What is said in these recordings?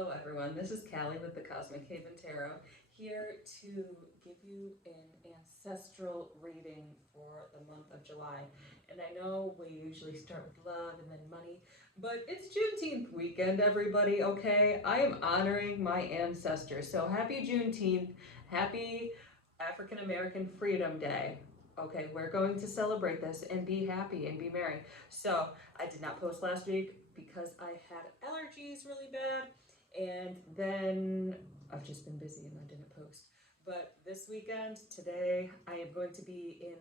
Hello everyone, this is Callie with the Cosmic Haven Tarot, here to give you an ancestral reading for the month of July. And I know we usually start with love and then money, but it's Juneteenth weekend, everybody, okay? I am honoring my ancestors, so happy Juneteenth, happy African American Freedom Day. Okay, we're going to celebrate this and be happy and be merry. So, I did not post last week because I had allergies really bad, and then I've just been busy and I didn't post. But this weekend, today, I am going to be in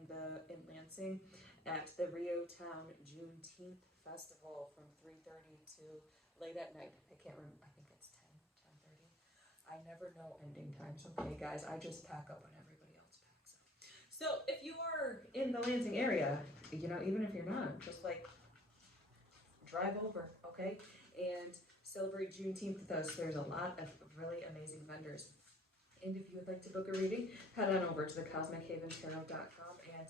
Lansing at the Rio Town Juneteenth Festival from 3:30 to late at night. I can't remember. I think it's 10:30. I never know ending times. Okay, guys, I just pack up when everybody else packs up. So if you are in the Lansing area, even if you're not, just like drive over, okay, and celebrate Juneteenth with us. There's a lot of really amazing vendors. And if you would like to book a reading, head on over to thecosmichaventarot.com and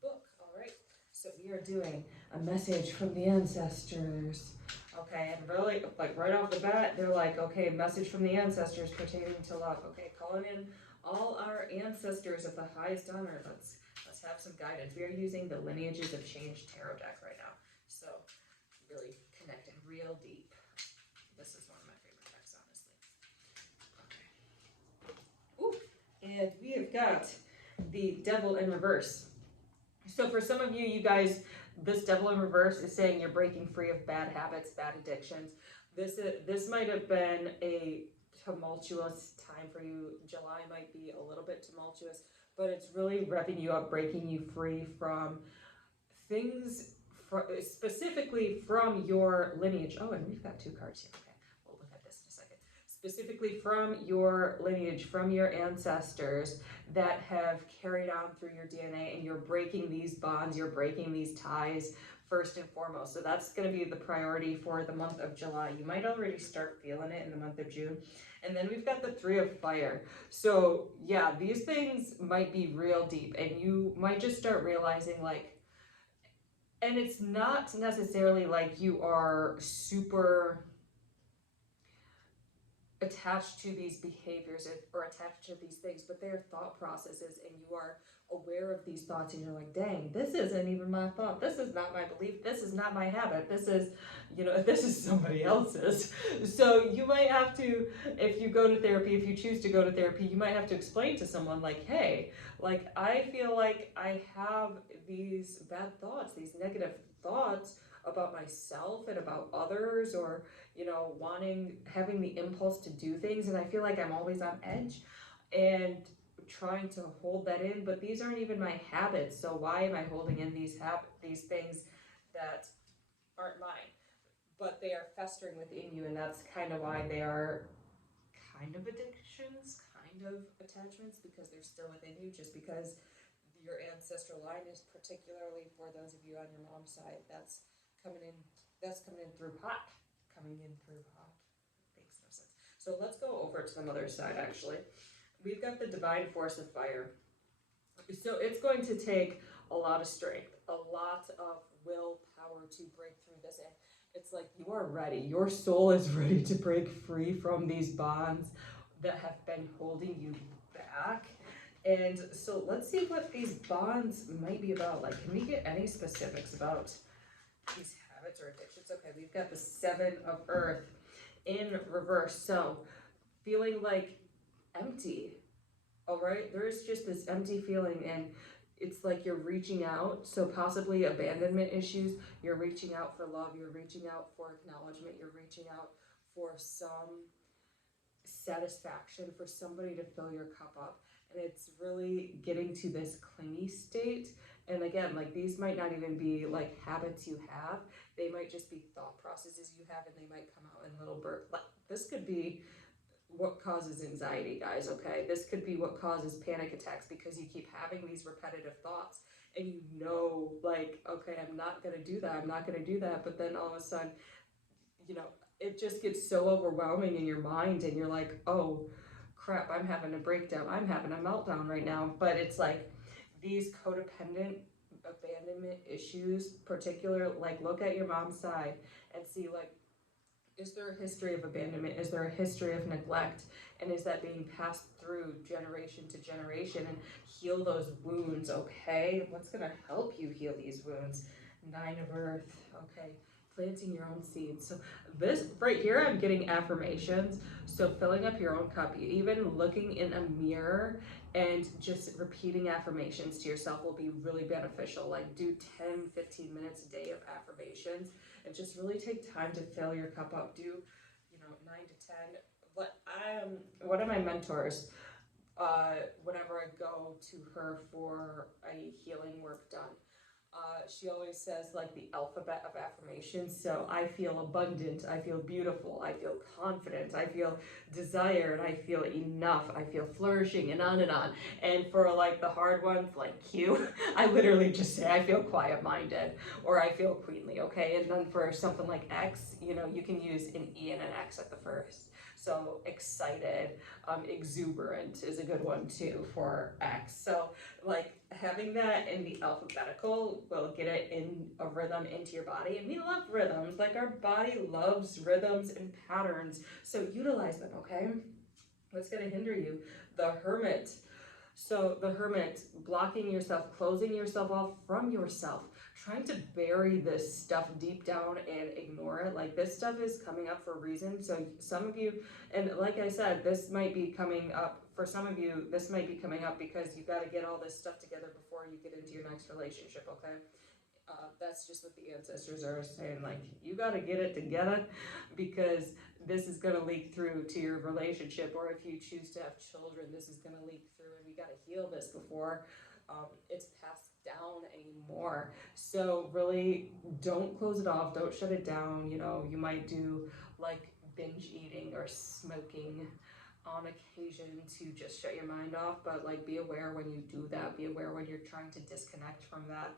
book, all right? So we are doing a message from the ancestors, okay? And really, like right off the bat, they're like, okay, message from the ancestors pertaining to love. Okay, calling in all our ancestors of the highest honor. Let's have some guidance. We are using the Lineages of Change tarot deck right now. So really connecting real deep. This is one of my favorite decks, honestly. Okay. Ooh, and we have got the Devil in reverse. So for some of you, you guys, this Devil in reverse is saying you're breaking free of bad habits, bad addictions. This might have been a tumultuous time for you. July might be a little bit tumultuous, but it's really revving you up, breaking you free from things specifically from your lineage. Oh, and we've got two cards here. Okay, we'll look at this in a second. Specifically from your lineage, from your ancestors that have carried on through your DNA, and you're breaking these bonds, you're breaking these ties first and foremost. So that's going to be the priority for the month of July. You might already start feeling it in the month of June. And then we've got the Three of Fire. So yeah, these things might be real deep, and you might just start realizing, like, and it's not necessarily like you are super attached to these behaviors or attached to these things, but they're thought processes, and you are aware of these thoughts, and you're like, dang, this isn't even my thought. This is not my belief. This is not my habit. This is, this is somebody else's. So you might have to, if you go to therapy, if you choose to go to therapy, you might have to explain to someone like, hey, like, I feel like I have these bad thoughts, these negative thoughts about myself and about others, or having the impulse to do things, and I feel like I'm always on edge and trying to hold that in, but these aren't even my habits, so why am I holding in these things that aren't mine? But they are festering within you, and that's kind of why they are kind of addictions, kind of attachments, because they're still within you, just because your ancestral line is, particularly for those of you on your mom's side, that's coming in through hot. Coming in through hot. Makes no sense. So let's go over to the mother's side, actually. We've got the divine force of fire. So it's going to take a lot of strength, a lot of willpower to break through this. And it's like you are ready. Your soul is ready to break free from these bonds that have been holding you back. And so let's see what these bonds might be about. Like, can we get any specifics about these habits or addictions? Okay, we've got the Seven of Earth in reverse. So feeling like empty. All right, there's just this empty feeling, and it's like you're reaching out. So possibly abandonment issues. You're reaching out for love. You're reaching out for acknowledgement. You're reaching out for some satisfaction, for somebody to fill your cup up. And it's really getting to this clingy state. And again, like, these might not even be like habits you have. They might just be thought processes you have, and they might come out in little bursts. Like, this could be what causes anxiety, guys, okay? This could be what causes panic attacks, because you keep having these repetitive thoughts, and like, okay, I'm not gonna do that, I'm not gonna do that, but then all of a sudden, it just gets so overwhelming in your mind, and you're like, oh crap, I'm having a breakdown, I'm having a meltdown right now. But it's like these codependent abandonment issues, particular, like, look at your mom's side and see, like, Is there a history of abandonment? Is there a history of neglect? And is that being passed through generation to generation? And heal those wounds, okay? What's going to help you heal these wounds? Nine of Earth, okay. Planting your own seeds. So this right here, I'm getting affirmations. So filling up your own cup, even looking in a mirror and just repeating affirmations to yourself will be really beneficial. Like do 10, 15 minutes a day of affirmations and just really take time to fill your cup up. Do, 9 to 10. One of my mentors, whenever I go to her for a healing work done, she always says like the alphabet of affirmations. So I feel abundant, I feel beautiful, I feel confident, I feel desired, I feel enough, I feel flourishing, and on and on. And for like the hard ones like Q, I literally just say I feel quiet-minded or I feel queenly, okay? And then for something like X, you can use an E and an X at the first. So excited, exuberant is a good one too for X. So like having that in the alphabetical will get it in a rhythm into your body. And we love rhythms, like our body loves rhythms and patterns. So utilize them, okay? What's gonna hinder you? The Hermit. So the Hermit, blocking yourself, closing yourself off from yourself, trying to bury this stuff deep down and ignore it. Like this stuff is coming up for a reason. So some of you, and like I said, this might be coming up, for some of you, this might be coming up because you got to get all this stuff together before you get into your next relationship, okay? That's just what the ancestors are saying, like, you got to get it together because this is going to leak through to your relationship, or if you choose to have children, this is going to leak through, and we got to heal this before it's passed down anymore. So really don't close it off, don't shut it down. You might do like binge eating or smoking on occasion to just shut your mind off, but like be aware when you do that, be aware when you're trying to disconnect from that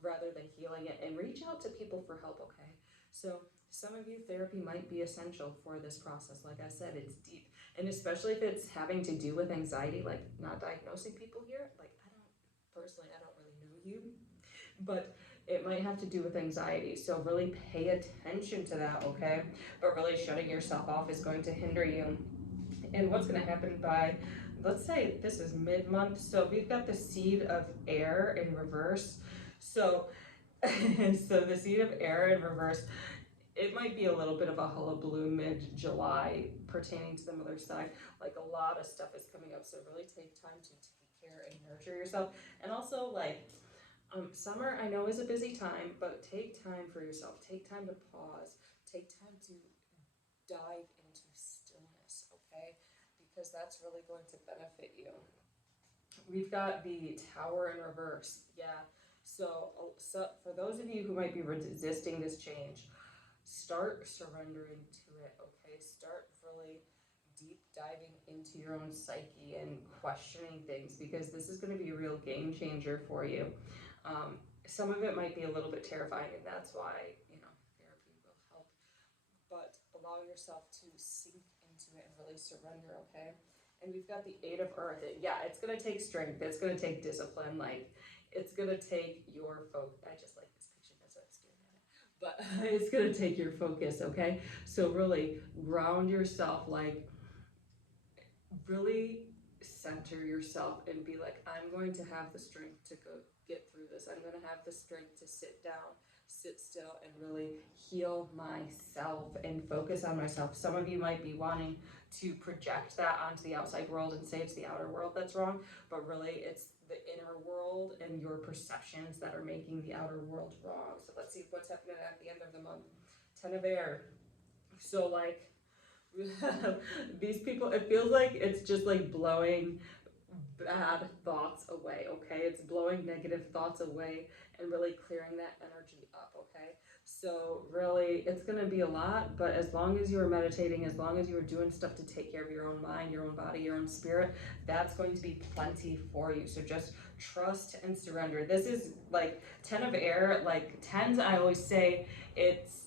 rather than healing it, and reach out to people for help, okay? So some of you, therapy might be essential for this process. Like I said, it's deep, and especially if it's having to do with anxiety, like not diagnosing people here, like I don't really know you, but it might have to do with anxiety. So really pay attention to that, okay? But really shutting yourself off is going to hinder you. And what's going to happen by, let's say this is mid-month, so we've got the seed of air in reverse. So so the seed of air in reverse, it might be a little bit of a hullabaloo mid-July pertaining to the mother side. Like a lot of stuff is coming up, so really take time to take care and nurture yourself. And also like summer, I know, is a busy time, but take time for yourself. Take time to pause. Take time to dive into stillness, okay? Because that's really going to benefit you. We've got the Tower in reverse. Yeah. So for those of you who might be resisting this change, start surrendering to it, okay? Start really deep diving into your own psyche and questioning things, because this is going to be a real game changer for you. Some of it might be a little bit terrifying, and that's why, therapy will help. But allow yourself to sink into it and really surrender, okay? And we've got the Eight of Earth. Yeah, it's going to take strength. It's going to take discipline. Like, it's going to take your focus. I just like this picture. That's what I'm staring at it. But it's going to take your focus, okay? So really ground yourself, like really center yourself and be like, I'm going to have the strength to go get through this. I'm going to have the strength to sit down, sit still, and really heal myself and focus on myself. Some of you might be wanting to project that onto the outside world and say it's the outer world that's wrong, but really it's the inner world and your perceptions that are making the outer world wrong. So let's see what's happening at the end of the month. 10 of Air. So like, these people, it feels like it's just like blowing bad thoughts away, okay? It's blowing negative thoughts away and really clearing that energy up, okay? So really, it's going to be a lot, but as long as you are meditating, as long as you are doing stuff to take care of your own mind, your own body, your own spirit, that's going to be plenty for you. So just trust and surrender. This is like 10 of Air, like 10s, I always say it's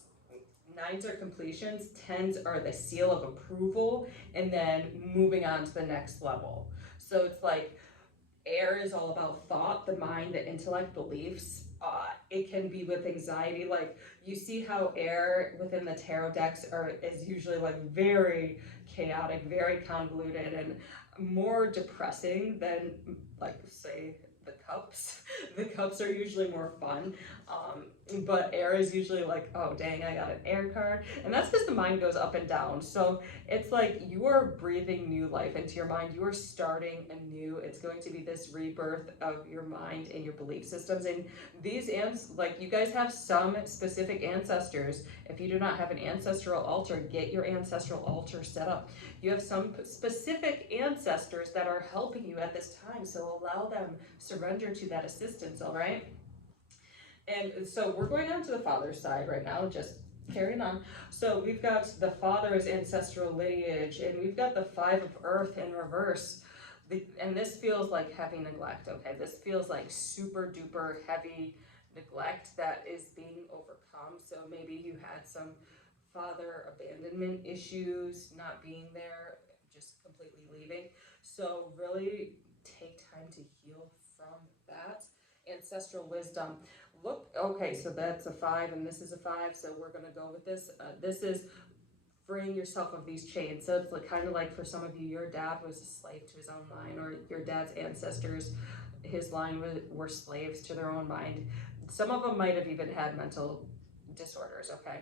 9s are completions, 10s are the seal of approval, and then moving on to the next level. So it's like air is all about thought, the mind, the intellect, beliefs. It can be with anxiety. Like, you see how air within the tarot decks is usually like very chaotic, very convoluted, and more depressing than, like, say, the cups. The cups are usually more fun, but air is usually like, oh dang, I got an air card, and that's because the mind goes up and down. So it's like you are breathing new life into your mind. You are starting anew. It's going to be this rebirth of your mind and your belief systems. And these like, you guys have some specific ancestors. If you do not have an ancestral altar, get your ancestral altar set up. You have some specific ancestors that are helping you at this time, so allow them, surrender to that assistance, all right? And so we're going on to the father's side right now, just carrying on. So we've got the father's ancestral lineage, and we've got the 5 of earth in reverse. And this feels like heavy neglect, okay? This feels like super duper heavy neglect that is being overcome. So maybe you had some father abandonment issues, not being there, just completely leaving. So really take time to heal from that. Ancestral wisdom. Look, okay, so that's a 5 and this is a 5, so we're gonna go with this. This is freeing yourself of these chains. So it's like, kind of like, for some of you, your dad was a slave to his own line, or your dad's ancestors, his line were slaves to their own mind. Some of them might have even had mental disorders, okay?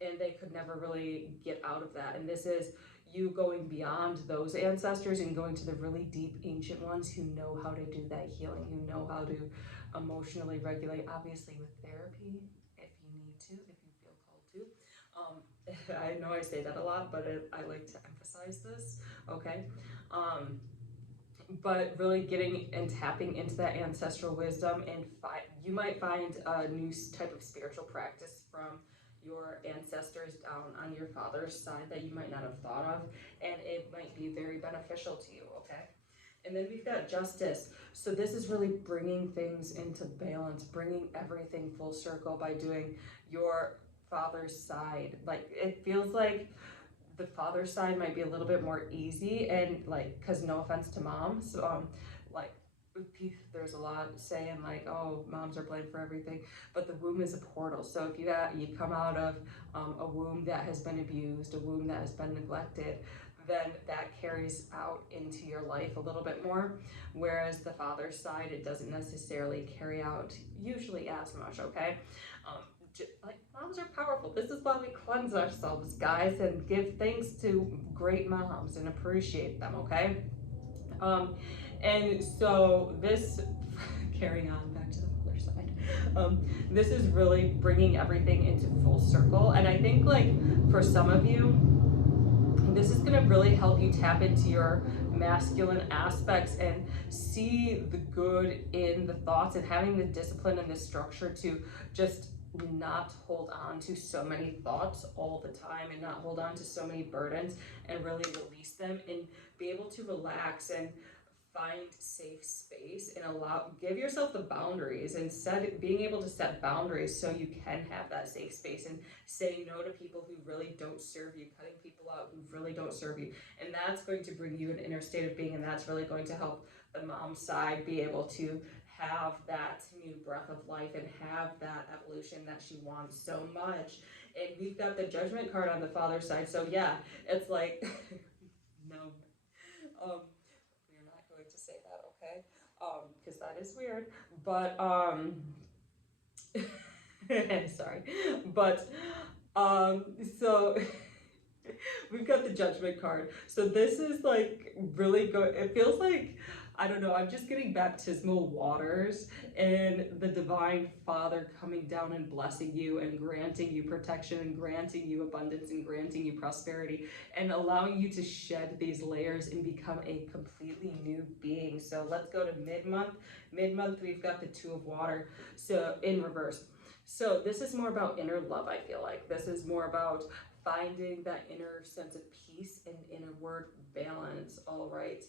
And they could never really get out of that. And this is you going beyond those ancestors and going to the really deep ancient ones who know how to do that healing, who know how to emotionally regulate, obviously with therapy if you need to, if you feel called to. I know I say that a lot, but I like to emphasize this, okay? But really getting and tapping into that ancestral wisdom, and you might find a new type of spiritual practice from your ancestors down on your father's side that you might not have thought of, and it might be very beneficial to you, okay? And then we've got justice. So this is really bringing things into balance, bringing everything full circle by doing your father's side. Like, it feels like the father's side might be a little bit more easy, and like, because no offense to moms, like, there's a lot saying like, oh, moms are blamed for everything, but the womb is a portal. So if you come out of a womb that has been abused, a womb that has been neglected, then that carries out into your life a little bit more. Whereas the father's side, it doesn't necessarily carry out usually as much, okay? Like, moms are powerful. This is why we cleanse ourselves, guys, and give thanks to great moms and appreciate them, okay? And so this, carrying on back to the other side, this is really bringing everything into full circle. And I think, like, for some of you, this is going to really help you tap into your masculine aspects and see the good in the thoughts, and having the discipline and the structure to just not hold on to so many thoughts all the time, and not hold on to so many burdens, and really release them and be able to relax and find safe space, and give yourself the boundaries, and being able to set boundaries so you can have that safe space, and saying no to people who really don't serve you, cutting people out who really don't serve you. And that's going to bring you an inner state of being, and that's really going to help the mom side be able to have that new breath of life and have that evolution that she wants so much. And we've got the judgment card on the father side, so yeah, it's like no, we're not going to say that, okay? Because that is weird, but sorry, but so we've got the judgment card. So this is like really good. It feels like, I don't know, I'm just getting baptismal waters, and the divine father coming down and blessing you and granting you protection and granting you abundance and granting you prosperity and allowing you to shed these layers and become a completely new being. So let's go to mid-month. Mid-month, we've got the 2 of water, so in reverse. So this is more about inner love, I feel like. This is more about finding that inner sense of peace and inner word balance, all right?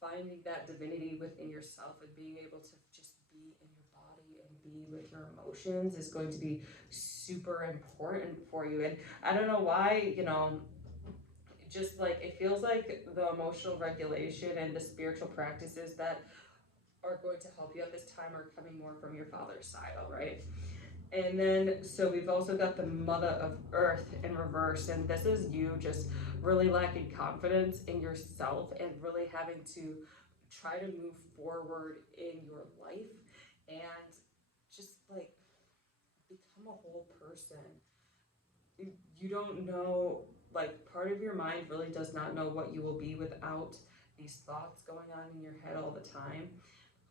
Finding that divinity within yourself and being able to just be in your body and be with your emotions is going to be super important for you. And I don't know why, just like, it feels like the emotional regulation and the spiritual practices that are going to help you at this time are coming more from your father's side, all right? And then, so we've also got the Mother of Earth in reverse, and this is you just really lacking confidence in yourself and really having to try to move forward in your life and just like become a whole person. You don't know, like, part of your mind really does not know what you will be without these thoughts going on in your head all the time.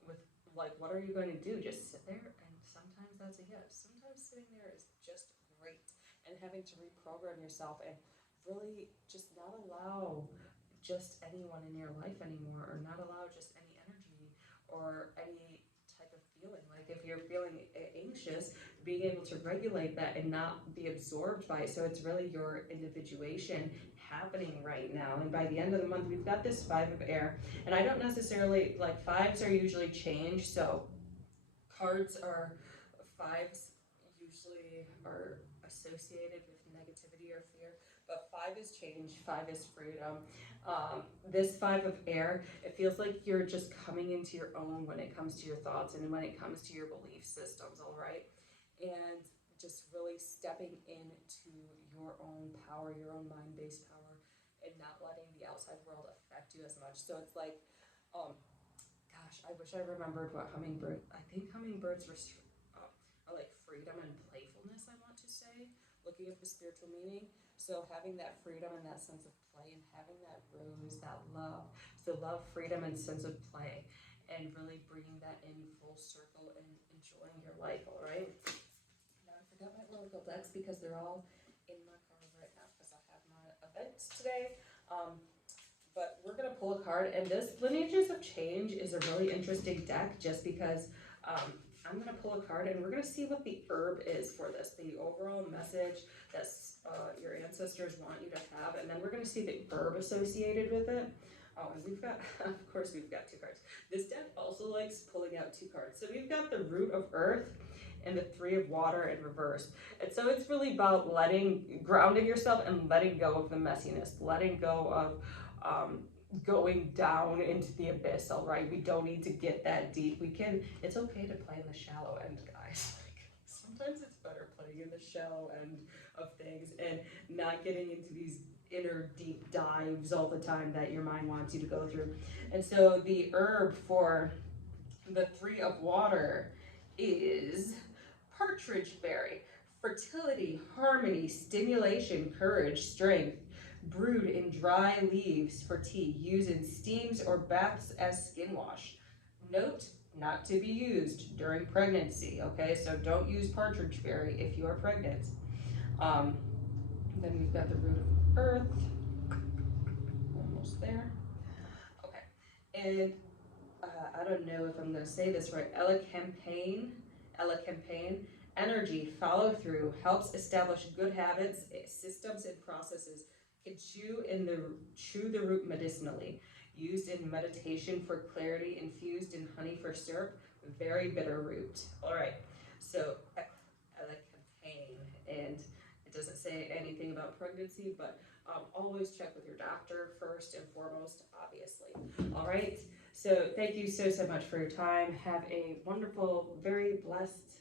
With like, what are you going to do? Just sit there? And sometimes that's a yes. Sometimes sitting there is just great, and having to reprogram yourself and really just not allow just anyone in your life anymore, or not allow just any energy or any type of feeling. Like if you're feeling anxious, being able to regulate that and not be absorbed by it. So it's really your individuation happening right now. And by the end of the month, we've got this 5 of air. And I don't necessarily, like, 5s are usually change. So cards are 5s usually are associated with negativity or fear, but 5 is change, 5 is freedom. This 5 of air, it feels like you're just coming into your own when it comes to your thoughts and when it comes to your belief systems, all right? And just really stepping into your own power, your own mind-based power, and not letting the outside world affect you as much. So it's like, gosh, I wish I remembered what hummingbird. I think hummingbirds are like freedom and playfulness, I want to say, looking at the spiritual meaning. So having that freedom and that sense of play, and having that rose, that love. So love, freedom, and sense of play, and really bringing that in full circle and enjoying your life, all right? Now I forgot my oracle decks because they're all in my car right now because I have my events today. But we're going to pull a card, and this Lineages of Change is a really interesting deck just because I'm going to pull a card, and we're going to see what the herb is for this, the overall message that your ancestors want you to have, and then we're going to see the herb associated with it. Oh, and we've got, of course, we've got 2 cards. This deck also likes pulling out 2 cards. So we've got the Root of Earth and the 3 of Water in reverse. And so it's really about grounding yourself and letting go of the messiness, letting go of going down into the abyss, all right? We don't need to get that deep. It's okay to play in the shallow end, guys. Like, sometimes it's better playing in the shallow end of things and not getting into these inner deep dives all the time that your mind wants you to go through. And so the herb for the 3 of Water is partridge berry. Fertility, harmony, stimulation, courage, strength. Brewed in dry leaves for tea. Use in steams or baths as skin wash. Note, not to be used during pregnancy, okay? So don't use partridge berry if you are pregnant. Then we've got the Root of Earth. Almost there. Okay. And I don't know if I'm going to say this right. Ella campaign, energy, follow through, helps establish good habits, systems, and processes. Can chew the root medicinally. Used in meditation for clarity, infused in honey for syrup. Very bitter root. All right. So Ella campaign, and it doesn't say anything about pregnancy, but always check with your doctor first and foremost, obviously. All right. So thank you so much for your time. Have a wonderful, very blessed